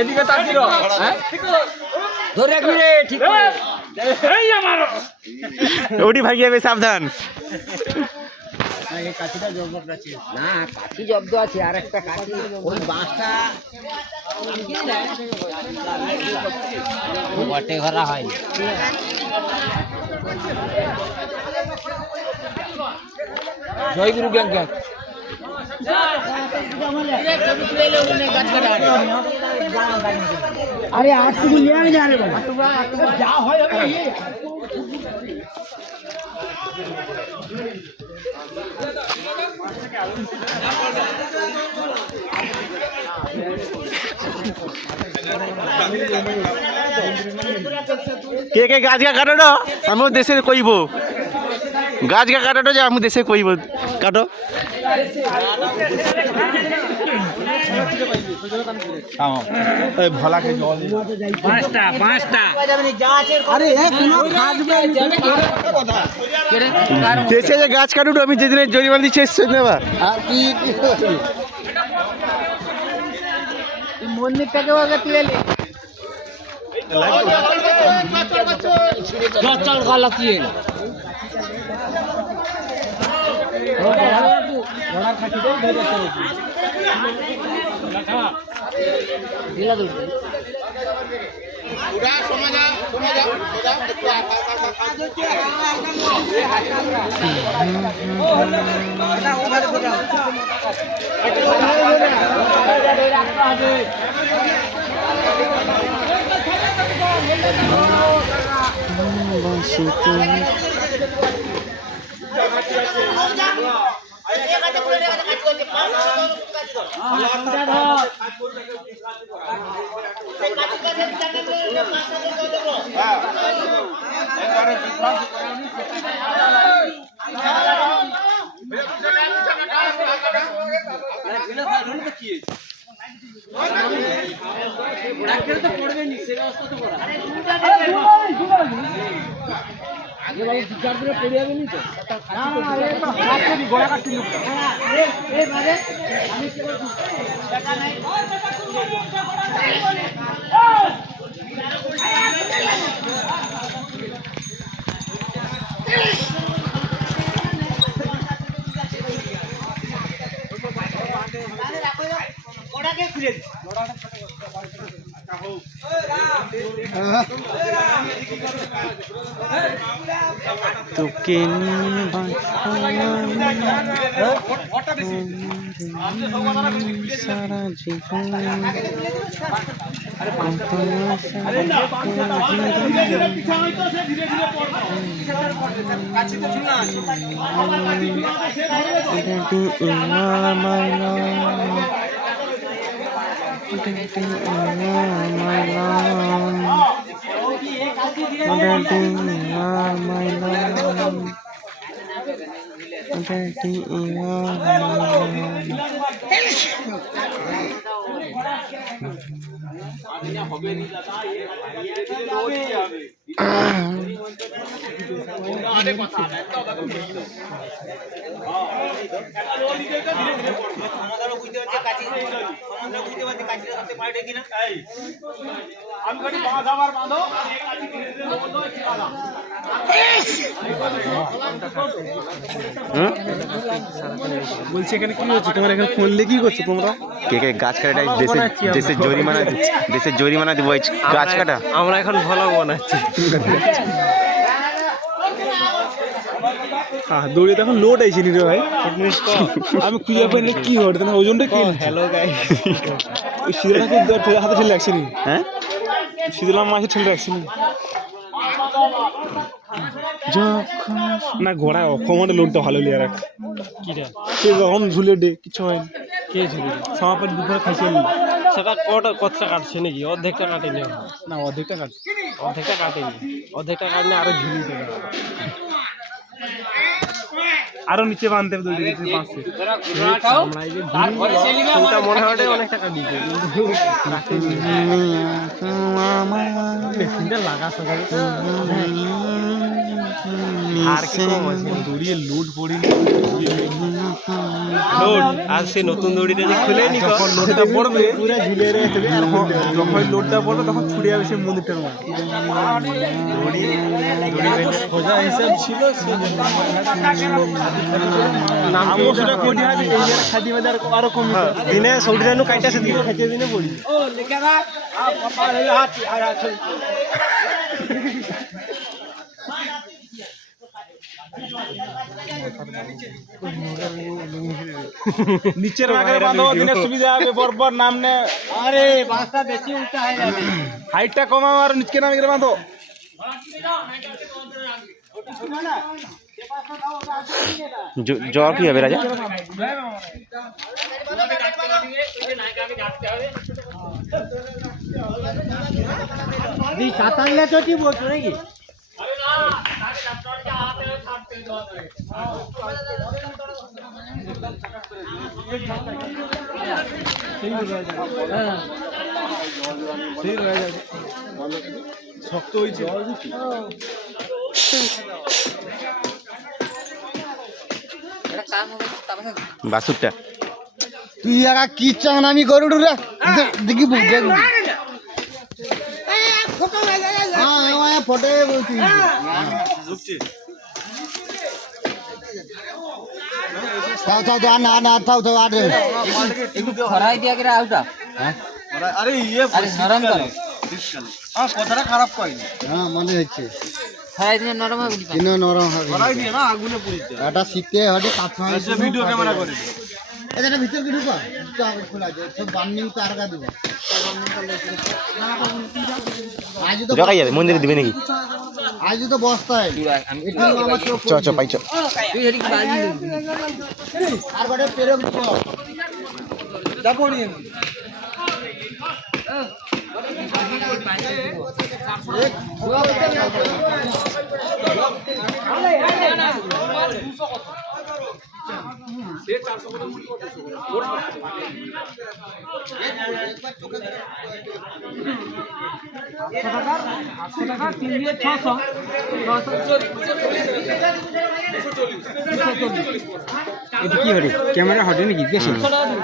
এদিকে তাকিয়ে ধরে রাখবি রে, ঠিক ওটি ভাগি যাবে, সাবধান। না, কাঠি জব্দ আছে, আর একটা কাঠি ওই বাঁশটা বটে ঘরা হয়নি। জয় গুরু গ্যাং গ্যাং। আরে আটটুকু নিয়ে যা রে যা হয় হবে। কে কে গাছ গা কাটো, আমি দেশে কইব গাছ গা কাটো যে আমি দেশে কইব কাটো। ভলাকে জল দেশে যে গাছ কাটুটো আমি যেদিনে জরিমানা দিচ্ছি সেদিন আবার মন্দিরটাকে আগে তুলে চল গলা কি এলো তোকে সারা জীবন বলছি এখানে কি হচ্ছে তোমার এখানে ফোনলে কি করছো তোমরা কে কে গাছ কাটা দেশের জরিমানা দিব গাছ কাটা আমরা এখন ভ্লগ বানাচ্ছি দৌড়ে তো এখন লোড আইছি নি রে ভাই আমি খুঁজে পাইনি কি হচ্ছে তোমার ওজনটা কি হ্যালো গাইস সিধুলাকে হাতে ঠেলে রাখছি নি হ্যাঁ সিধুলা মাঝে ঠেলে রাখছি নি না ঘোড়া অকমানে লোডটা ভালো লিয়ে রাখ সে যখন ঝুলে দে কিছু হয় কে ঝুলে সমাপের দুপুরে খাইছে সেটা কতটা কাটছে নাকি অর্ধেকটা কাটেনি না অর্ধেকটা কাটেনি অর্ধেকটা কাটলে আরো ঝুলিয়ে দেবে আরো নিচে বাঁধতে হবে দড়ি দিতে পাশে ওটা মনে হয় ওটাই অনেক টাকা দিতে মেশিনটা লাগা সকালে আর কি কম আছে দড়ি লোড পড়ি লোড আর সেই নতুন দড়িটা যে খুলে নি যখন লোডটা পড়বে পুরো ঝুলে রে যখন লোডটা পড়বে তখন ছুটে যাবে সেই মন্দিরটার মধ্যে দড়ি সোজা হিসাব ছিল সে নাম সেটা কোটি হবে এই যে খাদি বাজার আরো কম দিনে সৌদিরানো কাইটাছে দিনে খাইতে দিনে পড়ি ও লেখা রাখ আর কপাল হলো হাত আর আছে নিচের ভাগে বাঁধো দিনে সুবিধা হবে বরবর নামনে আরে বাসটা বেশি উল্টা হয়ে যাবে হাইটটা কমাও আর নিচে নামে গিয়ে বাঁধো জ্বর কি হবে রাজা সাঁতারলে তো কি বলছো নাকি শক্ত হয়েছে বাসুরটা তুই আর কি চান আমি গরুড় রে দেখি ফটো বলছি খরাই দিয়া গেলে আউটা আরে ইয়ে নরম করো কথাটা খারাপ কয়নি হ্যাঁ মনে হচ্ছে খরাই দিয়ে নরম হবে কিনো নরম হবে খরাই দিয়ে না আগুনে পুড়িতে এটা শিখতে হবে এসে ভিডিও ক্যামেরা করে এটা ভিতর কি ঢুকা খোলা যায় সব বান্নিং তার গা দিব আজ তো জগাই যাবে মন্দিরে দিবে নাকি আজ তো বস্তায় আমার চোখ চ চ পাইছ তুই এদিক বাজি আর বড় পেরক যাবো নি কি হরি ক্যামেরা হটে নাকি বেশি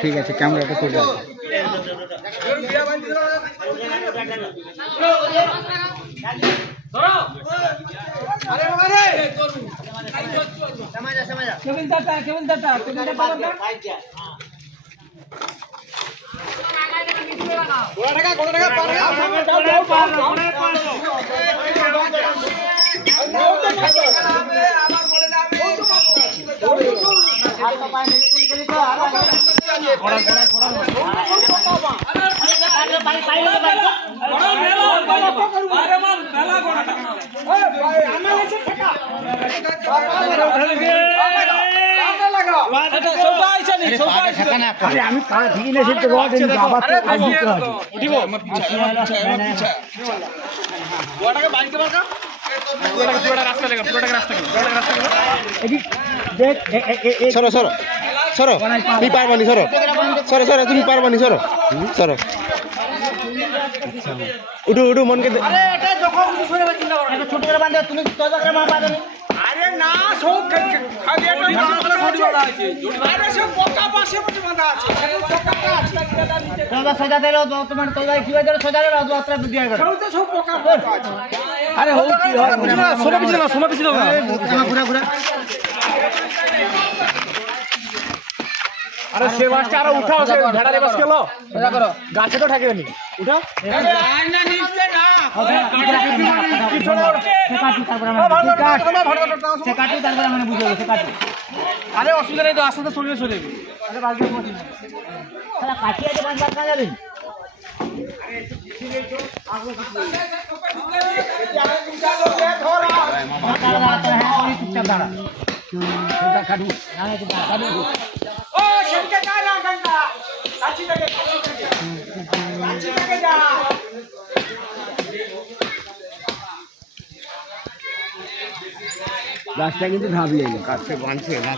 ঠিক আছে ক্যামেরাটা করে আমি ঠিক সরো সরো সরো তুমি পারবানি সরো সরো সরো তুমি পারবানি সরো সরো উঠো উঠো মনকে ছোট করে বাঁধে তুমি আরে না সব খালি এটা ছোট বড় আছে আরে সব পোকা পাশে বাঁধা আছে তোমরা সজা দিলো তোমার তোমরা কি বাজারে সজা দিলো যাত্রা বিক্রি করে সব তো সব পোকা আছে আরে হল কি হয় সোনা পিছি দাও ঘুরা ঘুরা আরে সে বাসটা আরো উঠাও সে ভেড়ারে বাস গেল সজা করো গাছে তো থাকে নি উঠাও না নিচে না আরে অসুবিধা নেই তো আস্তে আস্তে চলে চলে কাটিয়ে যাবেন গাছটা কিন্তু ধাপলে এলো কাছে বাঁধছে না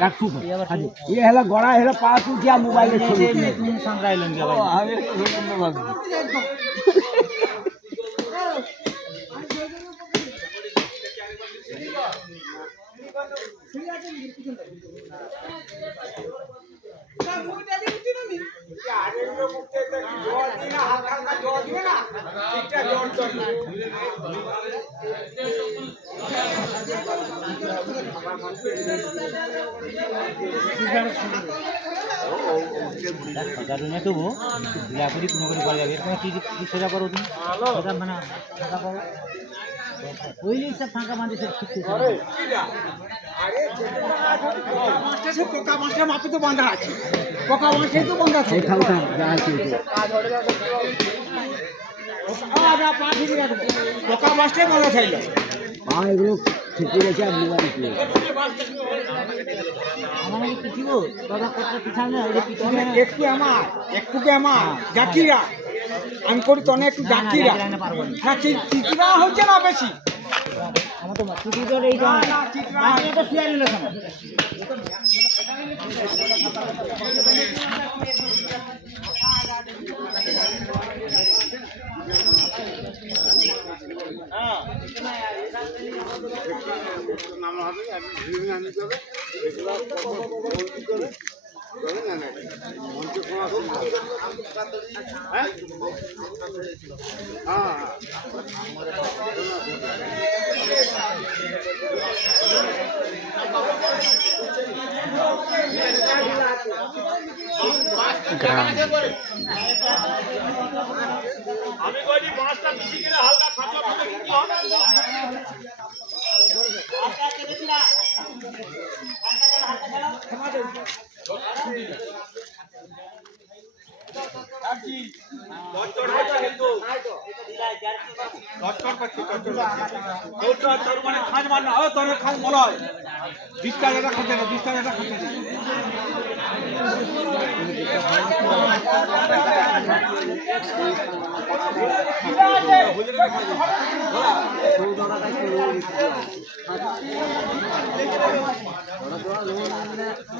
গাছু ইয়ে হলো গড়া হলো পা তুলছিয়া মোবাইলে ছবি তবু ঘোরাঘুরি কোনো করে করা যাবে তোমার কি সেটা করো তুমি সেটা মানে ফাঁকা পাবো ওইলি সব ফাঁকা বাঁধে সব ঠিক পোকা মাছটা মাপে তো বাঁধা আছে পোকা মাছেই তো বাঁধা আছে পোকা মাছটাই বাঁধা থাকলো এগুলো ঠিকই রেখে আর মোবাইল একটু আমার একটুকে আমার জাকিরা আমি করি তো একটু জাকিরা হ্যাঁ চিকিরা হচ্ছে না বেশি আমি কইনি মাছটা বেশি করে হালকা খাঁচা করে কি হবে আচ্ছা কেটেছি না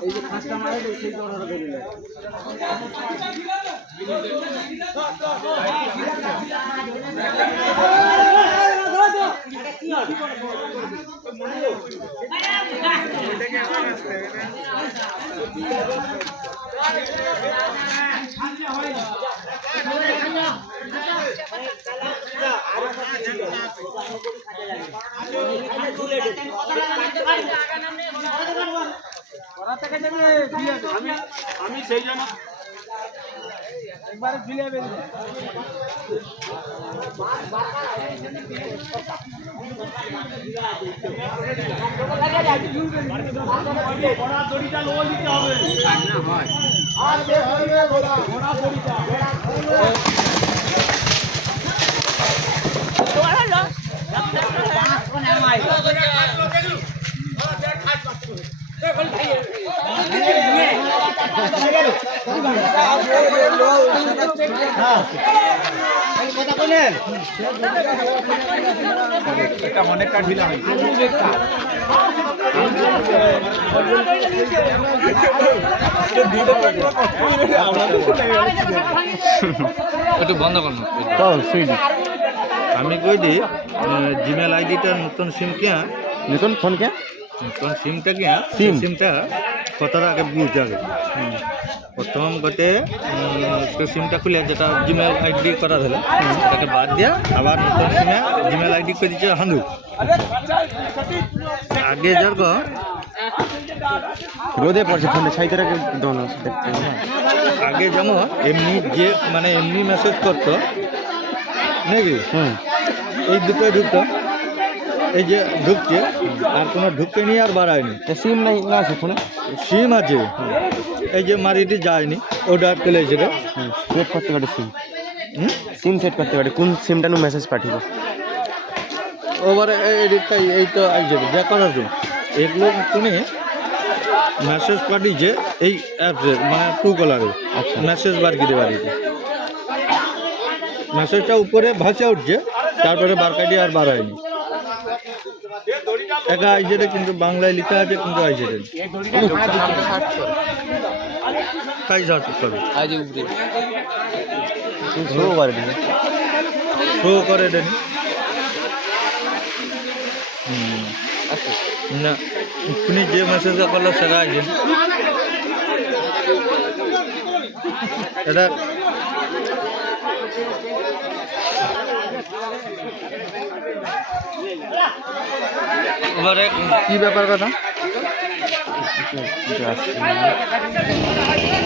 এই যে খাঁচটা মারে সেই জলটা বেরিয়ে আমি সেই জন্য একবারে ঝুলে বেরিয়ে ঘোড়া দড়িটা লোয়া দিতে হবে আর ঘোড়া দড়িটা অনেকটা ঢিলা একটু বন্ধ করুন আমি কই দি জিমেল আইডিটা নতুন সিম কিয়া নতুন ফোন কে নতুন সিমটা কিয়া সিমটা কথাটা আগে বুঝতে হবে প্রথম গতে তো সিমটা খুলে যেটা জিমেল আইডি করা হলো তাকে বাদ দিয়া আবার নতুন সিমে জিমেল আইডি করে দিচ্ছে হাঁদু আগে যার রোদে পড়ছে ফোনে ছাইতে রাখে দোনো আগে যেমন এমনি যে মানে এমনি মেসেজ করতো নাকি এই দুটোই ঢুকতো এই যে ঢুকছে আর কোনো ঢুকতে নি আর বাড়ায়নি সিম নাই না আছে ফোনে সিম আছে এই যে মারিটি যায়নি ওটা চলেছে রে সেট করতে পারে সিম সিম সেট করতে পারে কোন সিমটা নু মেসেজ পাঠিয়ে ওভারে এই তো আই যাবে যা করার জন্য এগুলো তুমি মেসেজ পাঠিয়েছে এই অ্যাপসে মানে ট্রু কলারে আচ্ছা মেসেজ বার দিতে পারিছে মেসেজটা উপরে ভাসে উঠছে তারপরে বার কাটি আর বাড়ায়নি একা আইছে রে, কিন্তু বাংলায় লেখা আছে কিন্তু আইছে রে কাই সার্চ করবে শো করে দেন না তুমি যে মেসেজ করলো সেটা আইছে এটা এবারে কি ব্যাপার কথা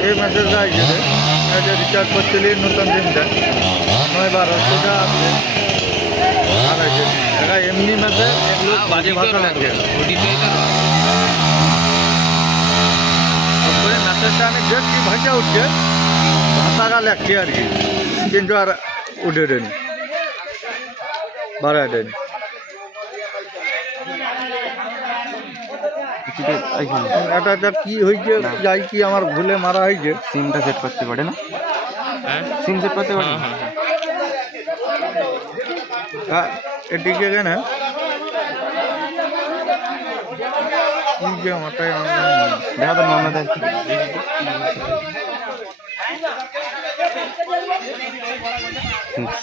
এই মেসেজটা আইছে এটা রিচার্জ করছিলি নতুন সিমটা 9/12 আপনি আর আইছে এটা এমনি মেসেজ এগুলো বাজে ভাষা লাগছে তারপরে মেসেজটা আমি দেখছি ভাষা উঠছে ভাষাটা লাগছে আর কি কিন্তু আর উঠে দেন বাড়ায় দেন এটা কি হয়েছে যাই কি আমার ভুলে মারা হয়েছে সিমটা সেট করতে পারে না সিম সেট করতে পারে এদিকে কেন কি যে মাথায় দেখা তো মনে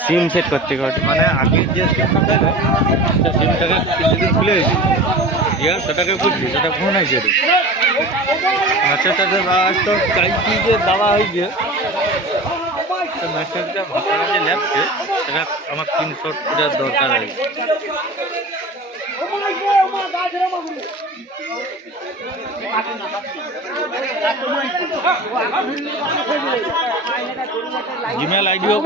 সিম সেট করতে পারে মানে আগে যে সিমটা সিমটাকে কিছুদিন খুলে গেছে ইয়া সেটাকে বুঝছি সেটা ফোন আছে মেসেজটাতে তো চাইছি যে দেওয়া হয়েছে মেসেজটা ভাষাটা যে লাগছে সেটা আমার 300 টাকার দরকার আছে জিমেল আইডিও